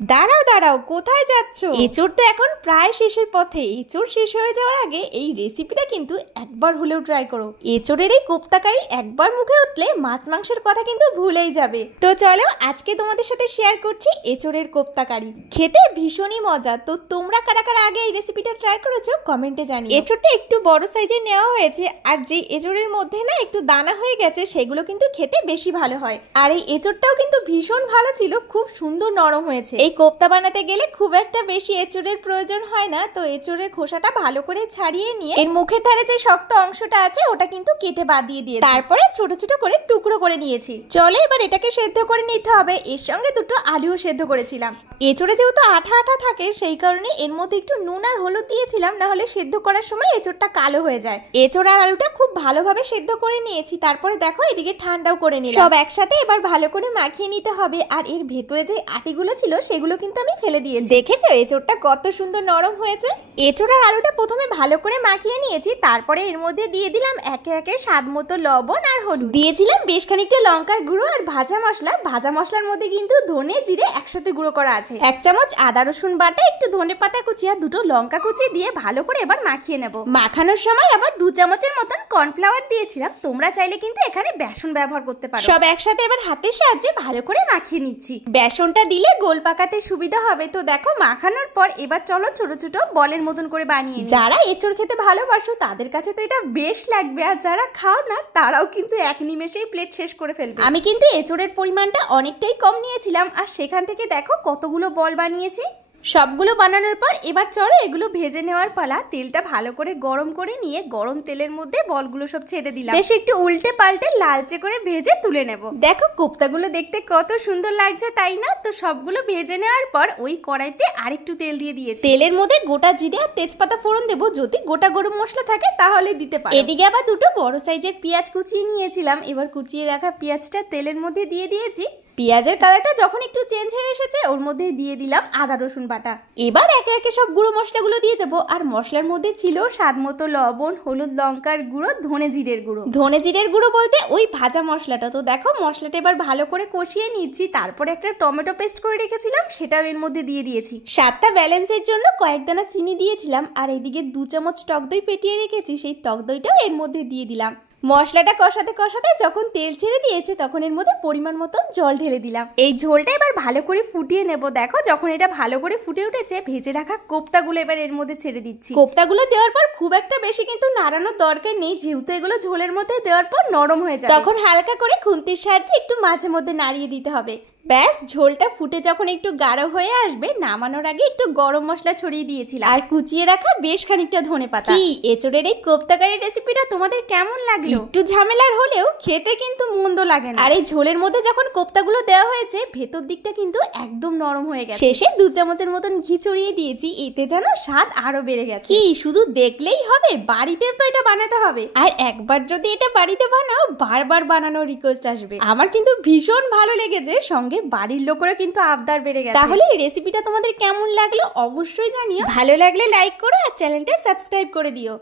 দাঁড়াও দাঁড়াও, কোথায় যাচ্ছো? এঁচোড় তো এখন প্রায় শেষের পথে। এঁচোড় শেষ হয়ে যাওয়ার আগে এই রেসিপিটা কিন্তু একবার হলেও ট্রাই করো। এঁচোড়ের এই কোপ্তাকারি একবার মুখে উঠলে মাছ মাংসের কথা কিন্তু ভুলেই যাবে। তো চলো আজকে তোমাদের সাথে শেয়ার করছি এঁচোড়ের কোপ্তাকারি। খেতে ভীষণই মজা। তো তোমরা কারা কারা আগে এই রেসিপিটা ট্রাই করেছো কমেন্টে জানিও। এঁচোড়টা একটু বড় সাইজের নেওয়া হয়েছে, আর যে এঁচোড়ের মধ্যে না একটু দানা হয়ে গেছে সেগুলো কিন্তু খেতে বেশি ভালো হয়। আর এই এঁচোড়টাও কিন্তু ভীষণ ভালো ছিল, খুব সুন্দর নরম হয়েছে। এই কোপ্তা বানাতে গেলে খুব একটা বেশি এঁচোড়ের প্রয়োজন হয় না। তো এঁচোড়ের খোসাটা ভালো করে ছাড়িয়ে নিয়ে এর মুখের ধারে যে শক্ত অংশটা আছে ওটা কিন্তু কেটে বাদ দিয়ে দিয়েছি। তারপরে ছোট ছোট করে টুকরো করে নিয়েছি। চলো এবার এটাকে সেদ্ধ করে নিতে হবে। এর সঙ্গে দুটো আলুও সেদ্ধ করেছিলাম। এঁচোড়ে যেহেতু আঠা আঠা থাকে সেই কারণে এর মধ্যে একটু নুন আর হলুদ দিয়েছিলাম, না হলে সেদ্ধ করার সময় এঁচোড়টা কালো হয়ে যায়। এঁচোড় আর আলুটা খুব ভালোভাবে সেদ্ধ করে নিয়েছি। তারপরে দেখো এদিকে ঠান্ডাও করে নিলাম। সব একসাথে এবার ভালো করে মাখিয়ে নিতে হবে। আর এর ভেতরে যে আটিগুলো ছিল সেগুলো কিন্তু আমি ফেলে দিয়েছি। দেখেছো এঁচোড়টা কত সুন্দর নরম হয়েছে। এঁচোড় আর আলুটা প্রথমে ভালো করে মাখিয়ে নিয়েছি। তারপরে এর মধ্যে দিয়ে দিলাম একে একে স্বাদ মতো লবণ আর হলুদ। দিয়েছিলাম বেশ খানিকটা লঙ্কার গুঁড়ো আর ভাজা মশলা। ভাজা মশলার মধ্যে কিন্তু ধনে জিরে একসাথে গুঁড়ো করা আছে। 1 চামচ আদা রসুন বাটা, একটু ধনে পাতা কুচি আর দুটো লঙ্কা কুচি দিয়ে ভালো করে এবার মাখিয়ে নেব। মাখানোর সময় আবার 2 চামচের মতন কর্নফ্লাওয়ার দিয়েছিলাম। তোমরা চাইলে কিন্তু এখানে বেসন ব্যবহার করতে পারো। সব একসাথে এবার হাতের সাহায্যে ভালো করে মাখিয়ে নিচ্ছি। বেসনটা দিলে গোল পাকাতে সুবিধা হবে। তো দেখো মাখানোর পর এবার চলো ছোট ছোট বলের মতন করে বানিয়ে। যারা এঁচোড় খেতে ভালোবাসো তাদের কাছে তো এটা বেশ লাগবে, আর যারা খাও না তারাও কিন্তু এক নিমেষেই প্লেট শেষ করে ফেলবে। আমি কিন্তু এঁচোড়ের পরিমাণটা অনেকটাই কম নিয়েছিলাম, আর সেখান থেকে দেখো কতগুলো বল বানিয়েছি। সবগুলো বানানোর পর এবার চলো এগুলো ভেজে নেওয়ার পালা। তেলটা ভালো করে গরম করে নিয়ে গরম তেলের মধ্যে বলগুলো সব ছেড়ে দিলাম। বেশ একটু উল্টে পাল্টে লালচে করে ভেজে তুলে নেব। দেখো কোপ্তাগুলো দেখতে কত সুন্দর লাগছে তাই না? তো সবগুলো ভেজে নেওয়ার পর ওই কড়াইতে আরেকটু তেল দিয়ে দিয়েছি। তেলের মধ্যে গোটা জিরে আর তেজপাতা ফোড়ন দেবো। যদি গোটা গরম মশলা থাকে তাহলে দিতে পারো। এদিকে আবার দুটো বড় সাইজের পেঁয়াজ কুচিয়ে নিয়েছিলাম। এবার কুচিয়ে রাখা পেঁয়াজটা তেলের মধ্যে দিয়ে দিয়েছি। পেঁয়াজের কালারটা যখন একটু চেঞ্জ হয়ে এসেছে ওর মধ্যে দিয়ে দিলাম আদা রসুন বাটা। এবার একে একে সব গুঁড়ো মশলাগুলো দিয়ে দেবো। আর মশলার মধ্যে ছিল স্বাদ মতো লবণ, হলুদ, লঙ্কার গুঁড়ো, ধনে জিরের গুঁড়ো। ধনে জিরের গুঁড়ো বলতে ওই ভাজা মশলাটা। তো দেখো মশলাটা এবার ভালো করে কষিয়ে নিচ্ছি। তারপরে একটা টমেটো পেস্ট করে রেখেছিলাম সেটাও এর মধ্যে দিয়ে দিয়েছি। স্বাদটা ব্যালেন্সের জন্য কয়েক দানা চিনি দিয়েছিলাম। আর এইদিকে 2 চামচ টক দই ফেটিয়ে রেখেছি, সেই টক দইটাও এর মধ্যে দিয়ে দিলাম। মশলাটা কষাতে কষাতে যখন তেল ছেড়ে দিয়েছে তখন এর মধ্যে পরিমাণ মতো জল ঢেলে দিলাম। এই ঝোলটা এবার ভালো করে ফুটিয়ে নেব। দেখো যখন এটা ভালো করে ফুটে উঠেছে ভেজে রাখা কোপ্তাগুলো এবার এর মধ্যে ছেড়ে দিচ্ছি। কোপ্তাগুলো দেওয়ার পর খুব একটা বেশি কিন্তু নাড়ানোর দরকার নেই, যেহেতু এগুলো ঝোলের মধ্যে দেওয়ার পর নরম হয়ে যায়। তখন হালকা করে খুন্তির সাহায্যে একটু মাঝে মধ্যে নাড়িয়ে দিতে হবে। ব্যাস ঝোলটা ফুটে যখন একটু গাঢ় হয়ে আসবে নামানোর আগে একটু গরম মশলা ছড়িয়ে দিয়েছিলাম আর কুচিয়ে রাখা বেশ খানিকটা ধনেপাতা। কি এঁচোড়ের এই কোপ্তাকারি রেসিপিটা তোমাদের কেমন লাগলো? একটু ঝামেলার হলেও খেতে কিন্তু মন্দ লাগে না। আর এই ঝোলের মধ্যে যখন কোপ্তাগুলো দেওয়া হয়েছে ভেতর দিকটা কিন্তু একদম নরম হয়ে গেছে। শেষে 2 চামচের মতন ঘি ছড়িয়ে দিয়েছি, এতে যেন স্বাদ আরো বেড়ে গেছে। কি শুধু দেখলেই হবে, বাড়িতেও তো এটা বানাতে হবে। আর একবার যদি এটা বাড়িতে বানাও বারবার বানানোর রিকোয়েস্ট আসবে। আমার কিন্তু ভীষণ ভালো লেগেছে, সঙ্গে বাড়ির লোকেরা কিন্তু আবদার বেড়ে গেছে। তাহলে এই রেসিপিটা তোমাদের কেমন লাগলো অবশ্যই জানিও। ভালো লাগলে লাইক করো আর চ্যানেলটা সাবস্ক্রাইব করে দিও।